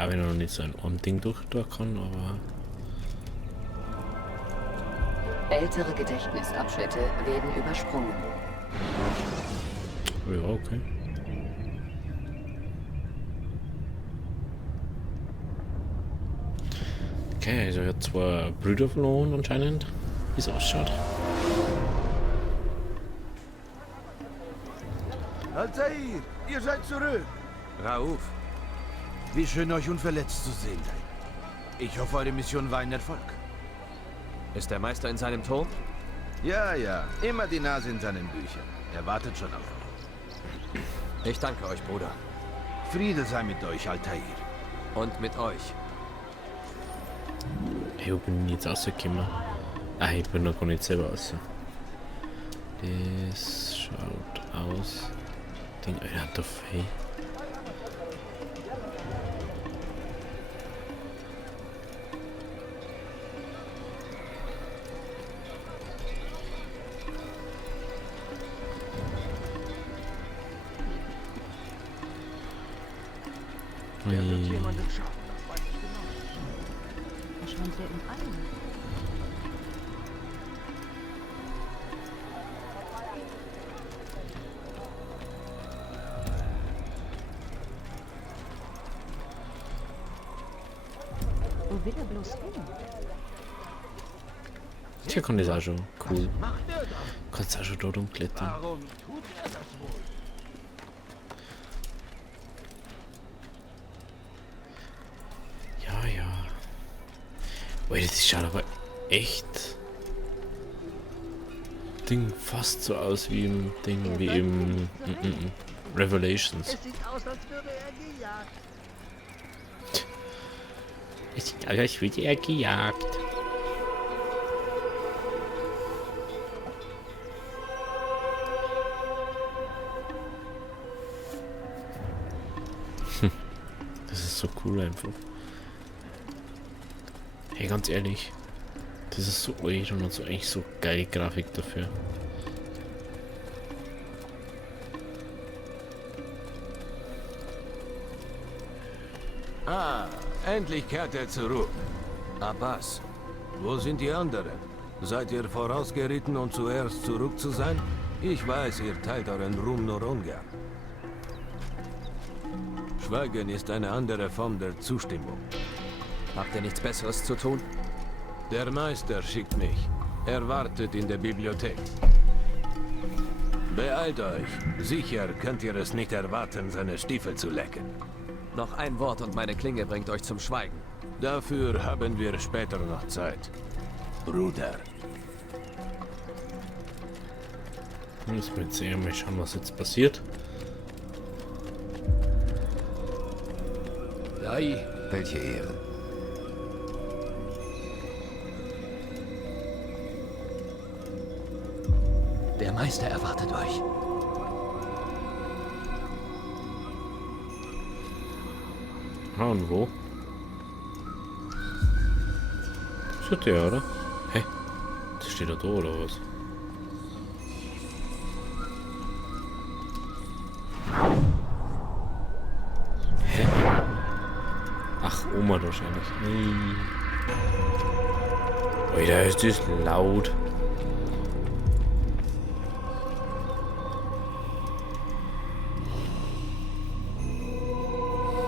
Auch wenn er noch nicht so ein Ding durch kann, aber. Ältere Gedächtnisabschnitte werden übersprungen. Ja, okay. Okay, also er hat zwei Brüder verloren anscheinend, wie es ausschaut. Altair, ihr seid zurück. Rauf, Wie schön, euch unverletzt zu sehen. Ich hoffe, eure Mission war ein Erfolg. ist der Meister in seinem Turm? Ja, ja, immer die Nase in seinen Büchern. Er wartet schon auf euch. Ich danke euch, Bruder. Friede sei mit euch, Altair. Und mit euch. Hey, wo bin ich jetzt rausgekommen? Ah, ich bin noch gar nicht selber raus. Das schaut aus. Den Alter, der Fee. Er scheint sehr im Eilen. Wo will er bloß hin? Hier kann das auch schon. Cool. Kannst auch schon dort umklettern. Warum tut er das wohl? Ja, ja. Wait, das schaut aber echt. Ding fast so aus wie im Ding, wie im Revelations. Es sieht aus, als würde er gejagt. Es sieht aus, als würde er gejagt. Das ist so cool einfach. Hey, ganz ehrlich. Das ist so alt und hat so eigentlich so geile Grafik dafür. Ah, endlich kehrt er zurück. Abbas, Wo sind die anderen? Seid ihr vorausgeritten, um zuerst zurück zu sein? Ich weiß, ihr teilt euren Ruhm nur ungern. Schweigen ist eine andere Form der Zustimmung. habt ihr nichts Besseres zu tun? Der Meister schickt mich. Er wartet in der Bibliothek. Beeilt euch. Sicher könnt ihr es nicht erwarten, seine Stiefel zu lecken. Noch ein Wort und meine Klinge bringt euch zum Schweigen. Dafür haben wir später noch Zeit. Bruder. Jetzt mal sehen, mal schauen, was jetzt passiert. Dai. Welche Ehre. Der Meister erwartet euch. Ah, und wo? Ist das der, oder? Hä? Das steht da oder was? Hä? Ach, Oma wahrscheinlich. Alter, ist das laut.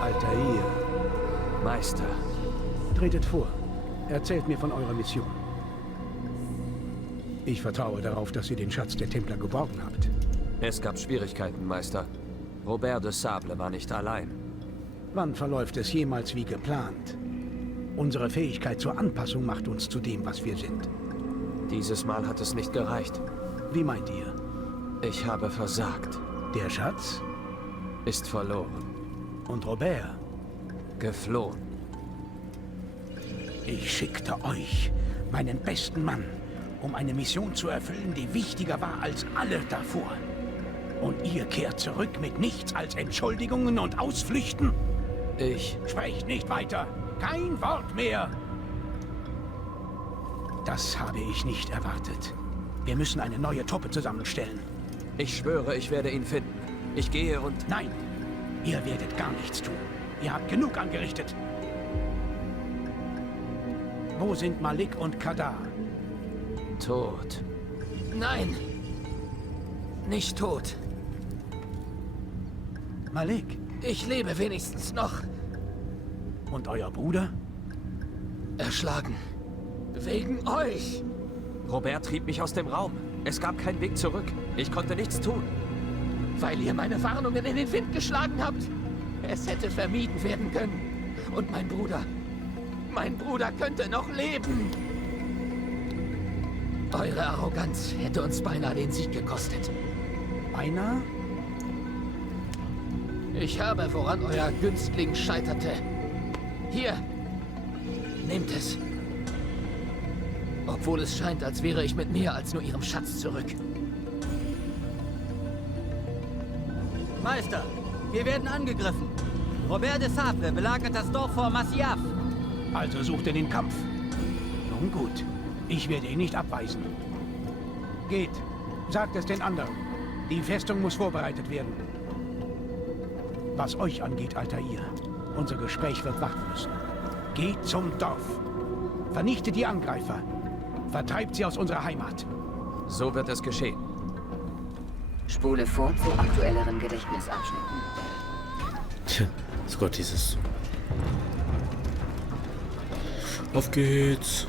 Altair, Meister, tretet vor. Erzählt mir von eurer Mission. Ich vertraue darauf, dass ihr den Schatz der Templer geborgen habt. es gab Schwierigkeiten, Meister. Robert de Sable war nicht allein. Wann verläuft es jemals wie geplant? Unsere Fähigkeit zur Anpassung macht uns zu dem, was wir sind. Dieses Mal hat es nicht gereicht. Wie meint ihr? Ich habe versagt. Der Schatz? Ist verloren. Und Robert? Geflohen. Ich schickte euch, meinen besten Mann, um eine Mission zu erfüllen, die wichtiger war als alle davor. Und ihr kehrt zurück mit nichts als Entschuldigungen und Ausflüchten? Sprecht nicht weiter! Kein Wort mehr! Das habe ich nicht erwartet. Wir müssen eine neue Truppe zusammenstellen. Ich schwöre, ich werde ihn finden. Ich gehe und... Nein, ihr werdet gar nichts tun. Ihr habt genug angerichtet. Wo sind Malik und Kadar? Tot. Nein! Nicht tot. Malik Ich lebe wenigstens noch. und euer Bruder? Erschlagen. Wegen euch. Robert trieb mich aus dem Raum. Es gab keinen Weg zurück. Ich konnte nichts tun. Weil ihr meine Warnungen in den Wind geschlagen habt. Es hätte vermieden werden können. Und mein Bruder könnte noch leben. Eure Arroganz hätte uns beinahe den Sieg gekostet. Beinahe? Ich habe, woran euer Günstling scheiterte. Hier, nehmt es. Obwohl es scheint, als wäre ich mit mehr als nur ihrem Schatz zurück. Meister, wir werden angegriffen. Robert de Sable belagert das Dorf vor Masyaf. Also sucht er den Kampf. Nun gut, ich werde ihn nicht abweisen. Geht, sagt es den anderen. Die Festung muss vorbereitet werden. Was euch angeht, Altair, unser Gespräch wird warten müssen. Geht zum Dorf. Vernichtet die Angreifer. Vertreibt sie aus unserer Heimat. So wird es geschehen. Spule vor zu aktuelleren Gedächtnisabschnitten. Tja, sogar dieses. Auf geht's.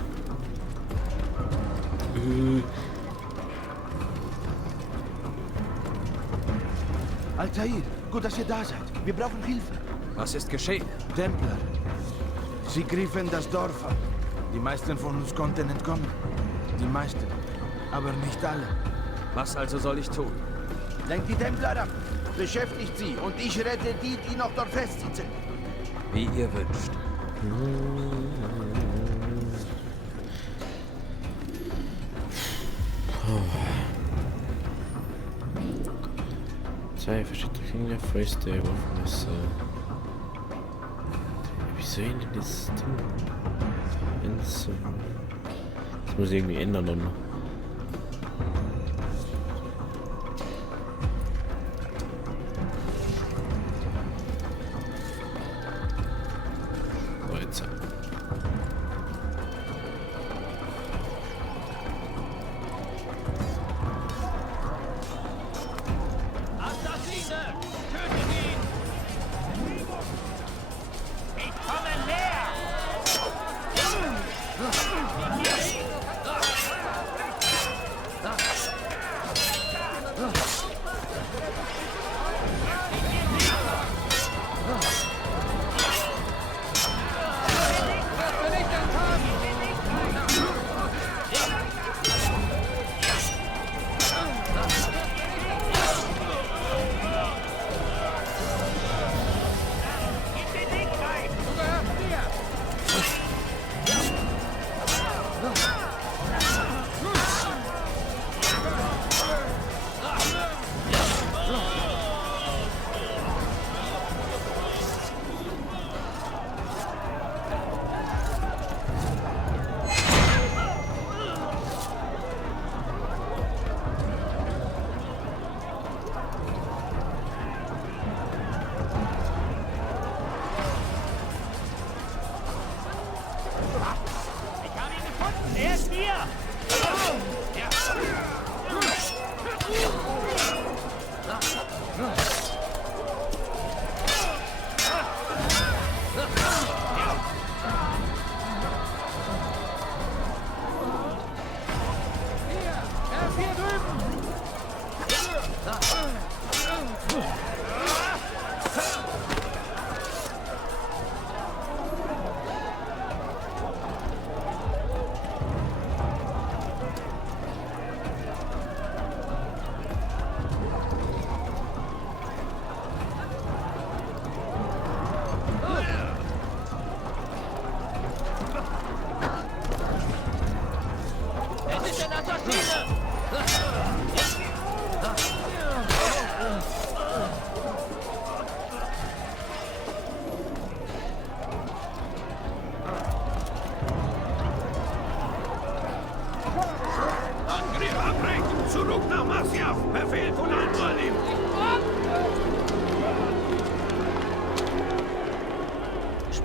Altair, gut, dass ihr da seid. Wir brauchen Hilfe. Was ist geschehen? Templer. Sie griffen das Dorf an. Die meisten von uns konnten entkommen. Die meisten. Aber nicht alle. Was also soll ich tun? Lenkt die Templer ab. Beschäftigt sie und ich rette die, die noch dort festsitzen. Wie ihr wünscht. Zwei verschiedene Finger, Fäuste, Waffenmesser. Wieso denn das Ding? Das muss ich irgendwie ändern dann. So, jetzt. Assassine! Tötet ihn! Ich komme näher!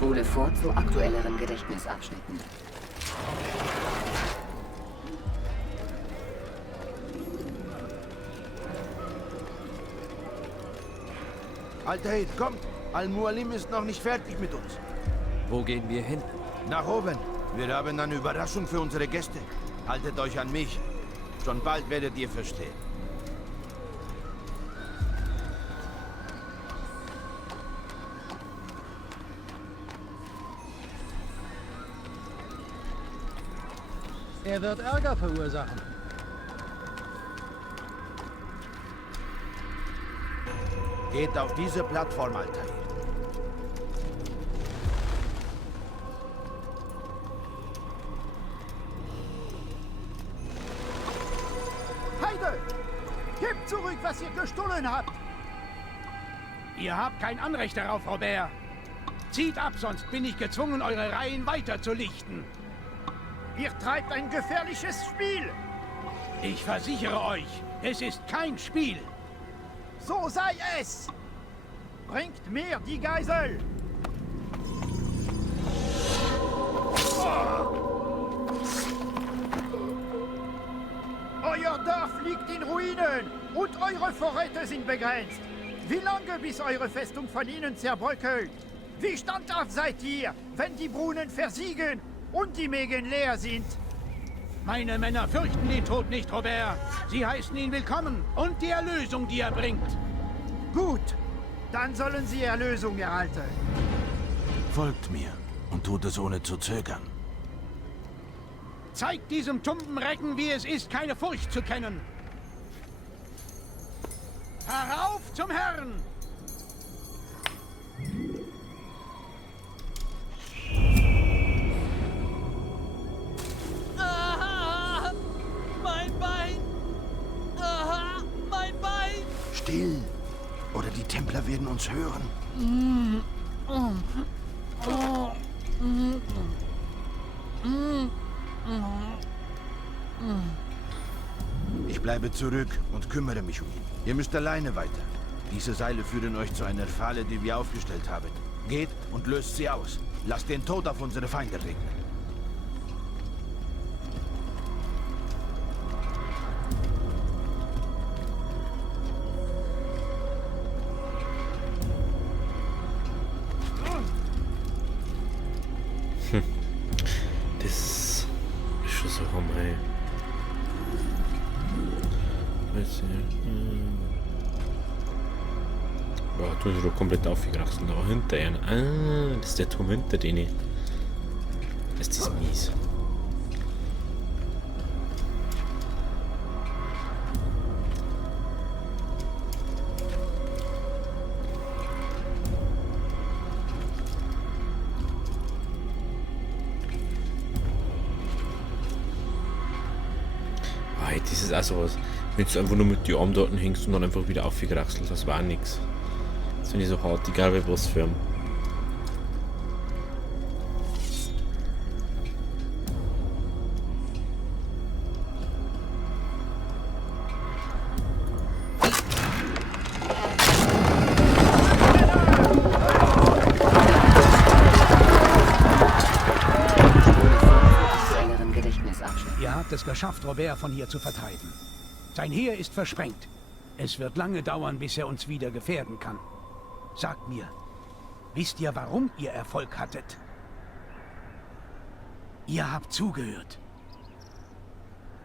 Spule vor zu aktuelleren Gedächtnisabschnitten. Altair, kommt! Al-Mualim ist noch nicht fertig mit uns. Wo gehen wir hin? Nach oben. Wir haben eine Überraschung für unsere Gäste. Haltet euch an mich. Schon bald werdet ihr verstehen. Er wird Ärger verursachen. Geht auf diese Plattform, Altair. Heide! Gebt zurück, was ihr gestohlen habt! Ihr habt kein Anrecht darauf, Robert. Zieht ab, sonst bin ich gezwungen, eure Reihen weiter zu lichten. Ihr treibt ein gefährliches Spiel! Ich versichere euch, es ist kein Spiel. So sei es! Bringt mir die Geisel! Euer Dorf liegt in Ruinen und eure Vorräte sind begrenzt. Wie lange, bis eure Festung von ihnen zerbröckelt? Wie standhaft seid ihr, wenn die Brunnen versiegen und die Mägen leer sind? Meine Männer fürchten den Tod nicht, Robert. Sie heißen ihn willkommen und die Erlösung, die er bringt. Gut, dann sollen sie Erlösung erhalten. Folgt mir und tut es ohne zu zögern. Zeigt diesem tumben Recken, wie es ist, keine Furcht zu kennen. Herauf zum Herrn! Aha! Mein Bein! Aha! Mein Bein! Still! Oder die Templer werden uns hören. Ich bleibe zurück und kümmere mich um ihn. Ihr müsst alleine weiter. Diese Seile führen euch zu einer Falle, die wir aufgestellt haben. Geht und löst sie aus. Lasst den Tod auf unsere Feinde regnen. Das ist schon so Hammer, ey. Weiß nicht. Boah, tun sie doch komplett aufgewachsen. Da hinter ihnen. Ah, das ist der Turm hinter denen. Ist das mies. Das ist auch sowas. Wenn du einfach nur mit die Armen dort hängst und dann einfach wieder aufgekraxelt, das war nix. Das finde ich so hart, egal bei was für. Ihr habt es geschafft, Robert von hier zu vertreiben. Sein Heer ist versprengt. Es wird lange dauern, bis er uns wieder gefährden kann. Sagt mir, wisst ihr, warum ihr Erfolg hattet? Ihr habt zugehört.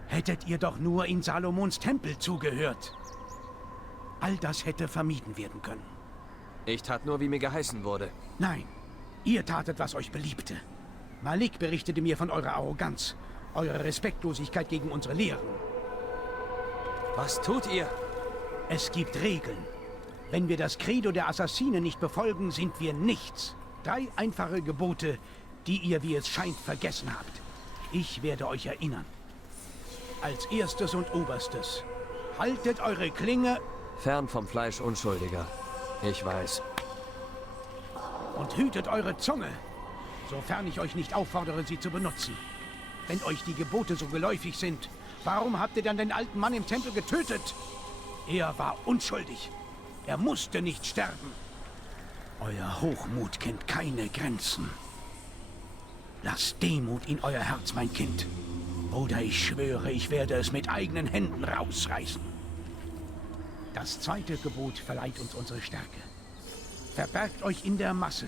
Hättet ihr doch nur in Salomons Tempel zugehört. All das hätte vermieden werden können. Ich tat nur, wie mir geheißen wurde. Nein, ihr tatet, was euch beliebte. Malik berichtete mir von eurer Arroganz, eurer Respektlosigkeit gegen unsere Lehren. Was tut ihr? Es gibt Regeln. Wenn wir das Credo der Assassinen nicht befolgen, sind wir nichts. 3 einfache Gebote, die ihr, wie es scheint, vergessen habt. Ich werde euch erinnern. Als erstes und oberstes, haltet eure Klinge fern vom Fleisch Unschuldiger. Ich weiß. Und hütet eure Zunge, sofern ich euch nicht auffordere, sie zu benutzen. Wenn euch die Gebote so geläufig sind, warum habt ihr dann den alten Mann im Tempel getötet? Er war unschuldig. Er musste nicht sterben. Euer Hochmut kennt keine Grenzen. Lasst Demut in euer Herz, mein Kind. Oder ich schwöre, ich werde es mit eigenen Händen rausreißen. Das zweite Gebot verleiht uns unsere Stärke. Verbergt euch in der Masse.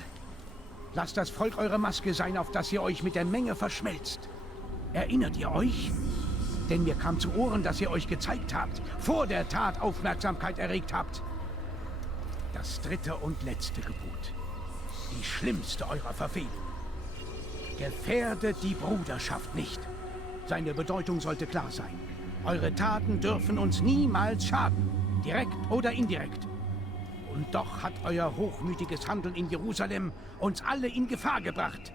Lasst das Volk eure Maske sein, auf dass ihr euch mit der Menge verschmelzt. Erinnert ihr euch? Denn mir kam zu Ohren, dass ihr euch gezeigt habt, vor der Tat Aufmerksamkeit erregt habt. Das dritte und letzte Gebot. Die schlimmste eurer Verfehlungen. Gefährdet die Bruderschaft nicht. Seine Bedeutung sollte klar sein. Eure Taten dürfen uns niemals schaden, direkt oder indirekt. Und doch hat euer hochmütiges Handeln in Jerusalem uns alle in Gefahr gebracht.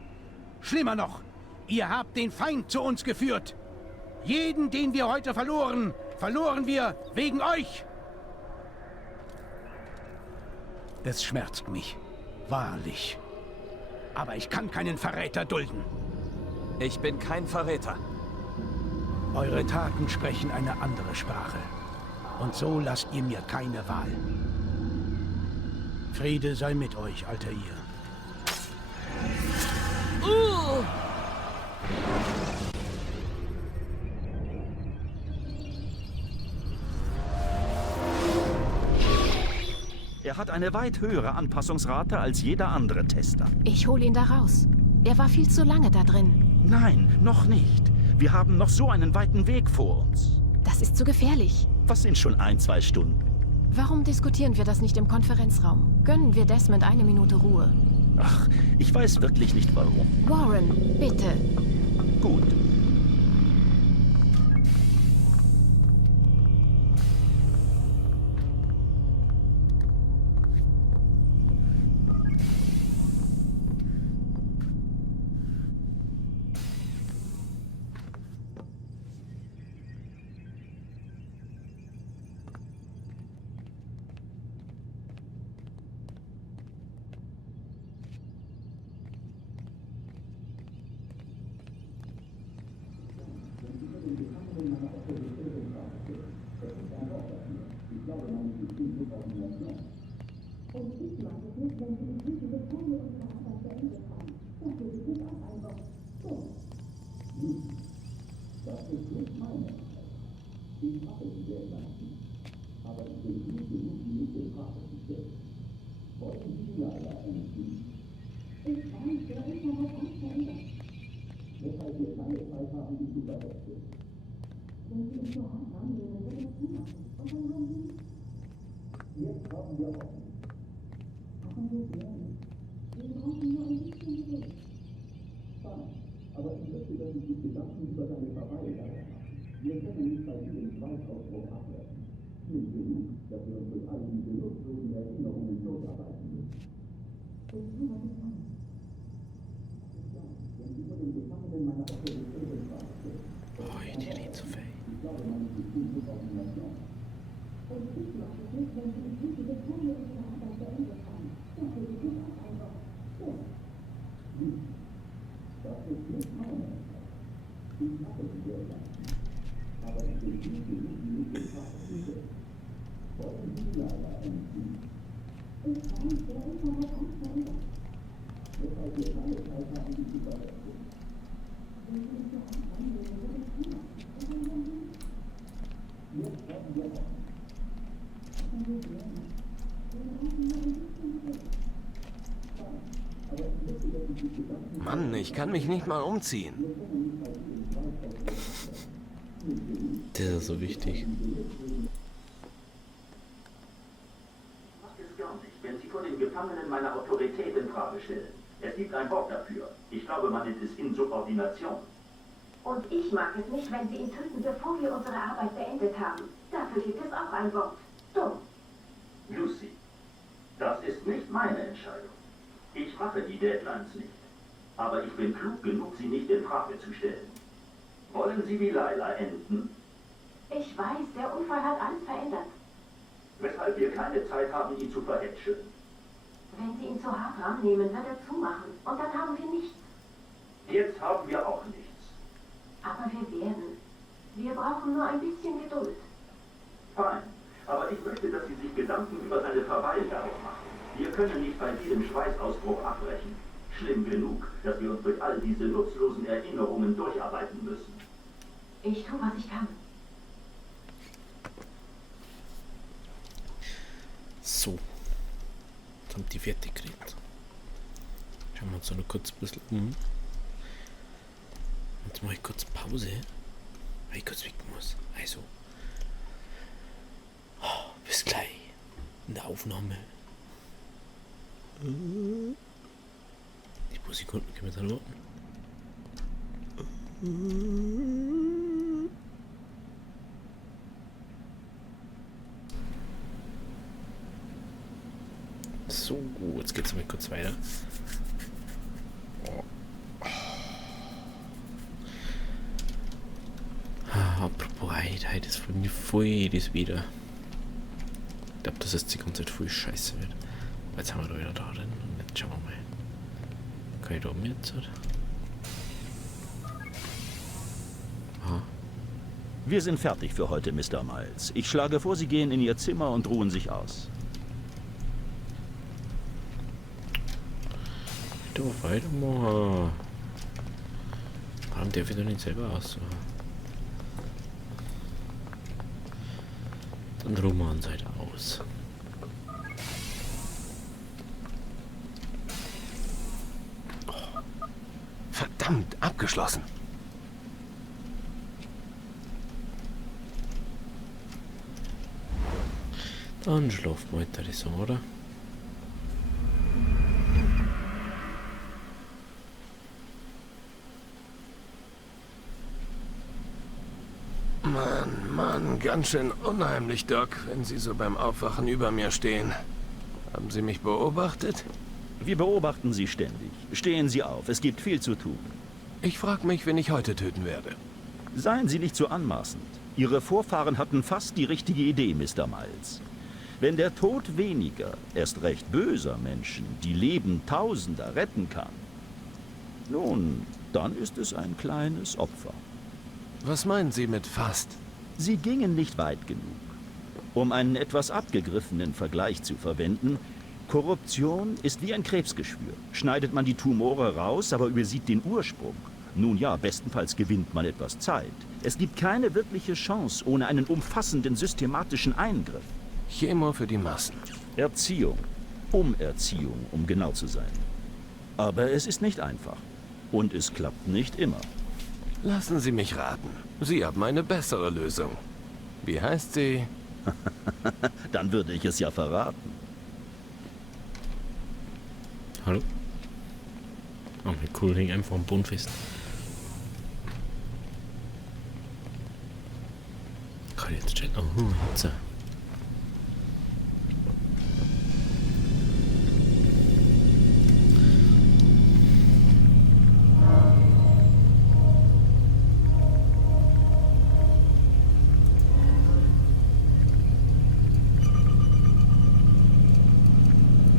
Schlimmer noch, ihr habt den Feind zu uns geführt. Jeden, den wir heute verloren, verloren wir wegen euch. Es schmerzt mich, wahrlich. Aber ich kann keinen Verräter dulden. Ich bin kein Verräter. Eure Taten sprechen eine andere Sprache. Und so lasst ihr mir keine Wahl. Friede sei mit euch, Altair. Er hat eine weit höhere Anpassungsrate als jeder andere Tester. Ich hole ihn da raus. Er war viel zu lange da drin. Nein, noch nicht. Wir haben noch so einen weiten Weg vor uns. Das ist zu gefährlich. Was sind schon 1-2 Stunden? Warum diskutieren wir das nicht im Konferenzraum? Gönnen wir Desmond eine Minute Ruhe. Ach, ich weiß wirklich nicht warum. Warren, bitte. Gut. Oh, die riecht so fähig. Mann, ich kann mich nicht mal umziehen. Das ist so wichtig. Macht es gar nicht, wenn Sie vor den Gefangenen meine Autorität in Frage stellen. Es gibt ein Wort dafür. Ich glaube, man nennt es Insubordination. Und ich mag es nicht, wenn Sie ihn töten, bevor wir unsere Arbeit beendet haben. Dafür gibt es auch ein Wort. Dumm. Lucy, das ist nicht meine Entscheidung. Ich mache die Deadlines nicht. Aber ich bin klug genug, sie nicht in Frage zu stellen. Wollen Sie wie Layla enden? Ich weiß, der Unfall hat alles verändert. Weshalb wir keine Zeit haben, ihn zu verhätscheln. Wenn Sie ihn zu hart rannehmen, wird er zumachen. Und dann haben wir nichts. Jetzt haben wir auch nichts. Aber wir werden. Wir brauchen nur ein bisschen Geduld. Fein. Aber ich möchte, dass Sie sich Gedanken über seine Verweildauer machen. Wir können können nicht bei jedem Schweißausbruch abbrechen. Schlimm genug, dass wir uns durch all diese nutzlosen Erinnerungen durcharbeiten müssen. Ich tue, was ich kann. So. Jetzt haben die fertig geredet. Schauen wir uns noch kurz ein bisschen um. Jetzt mache ich kurz Pause, weil ich kurz weg muss. Also. Oh, bis gleich. In der Aufnahme. Die paar Sekunden können wir dann warten. So, jetzt geht's mal kurz weiter. Apropos heute ist von mir voll das wieder. Ich glaube, dass es die ganze Zeit voll scheiße wird. Jetzt haben wir da wieder da drin und jetzt schauen wir mal. Kann ich da oben jetzt, oder? Aha. Wir sind fertig für heute, Mr. Miles. Ich schlage vor, Sie gehen in Ihr Zimmer und ruhen sich aus. Du, weitermachen. Warum darf ich da nicht selber aussuchen? Dann ruhen wir uns halt aus. Verdammt, abgeschlossen. Dann schlafen wir heute so, oder? Mann, ganz schön unheimlich, Doc, wenn Sie so beim Aufwachen über mir stehen. Haben Sie mich beobachtet? Wir beobachten Sie ständig. Stehen Sie auf, es gibt viel zu tun. Ich frage mich, wen ich heute töten werde. Seien Sie nicht so anmaßend. Ihre Vorfahren hatten fast die richtige Idee, Mr. Miles. Wenn der Tod weniger, erst recht böser Menschen, die Leben Tausender retten kann, nun, dann ist es ein kleines Opfer. Was meinen Sie mit fast? Sie gingen nicht weit genug. Um einen etwas abgegriffenen Vergleich zu verwenden, Korruption ist wie ein Krebsgeschwür. Schneidet man die Tumore raus, aber übersieht den Ursprung. Nun ja, bestenfalls gewinnt man etwas Zeit. Es gibt keine wirkliche Chance ohne einen umfassenden systematischen Eingriff. Chemo für die Massen. Erziehung. Umerziehung, um genau zu sein. Aber es ist nicht einfach. Und es klappt nicht immer. Lassen Sie mich raten. Sie haben eine bessere Lösung. Wie heißt sie? Dann würde ich es ja verraten. Hallo? Oh, wie cool, hing einfach am Boden fest. Kann ich jetzt checken? Oh, jetzt.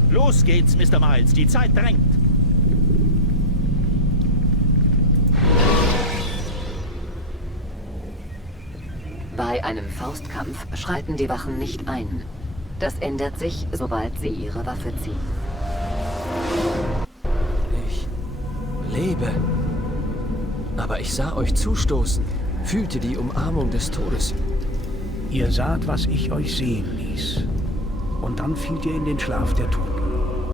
Los geht's, Mr. Miles. Die Zeit drängt. Bei einem Faustkampf schreiten die Wachen nicht ein. Das ändert sich, sobald sie ihre Waffe ziehen. Ich lebe. Aber ich sah euch zustoßen, fühlte die Umarmung des Todes. Ihr saht, was ich euch sehen ließ. Und dann fielt ihr in den Schlaf der Toten.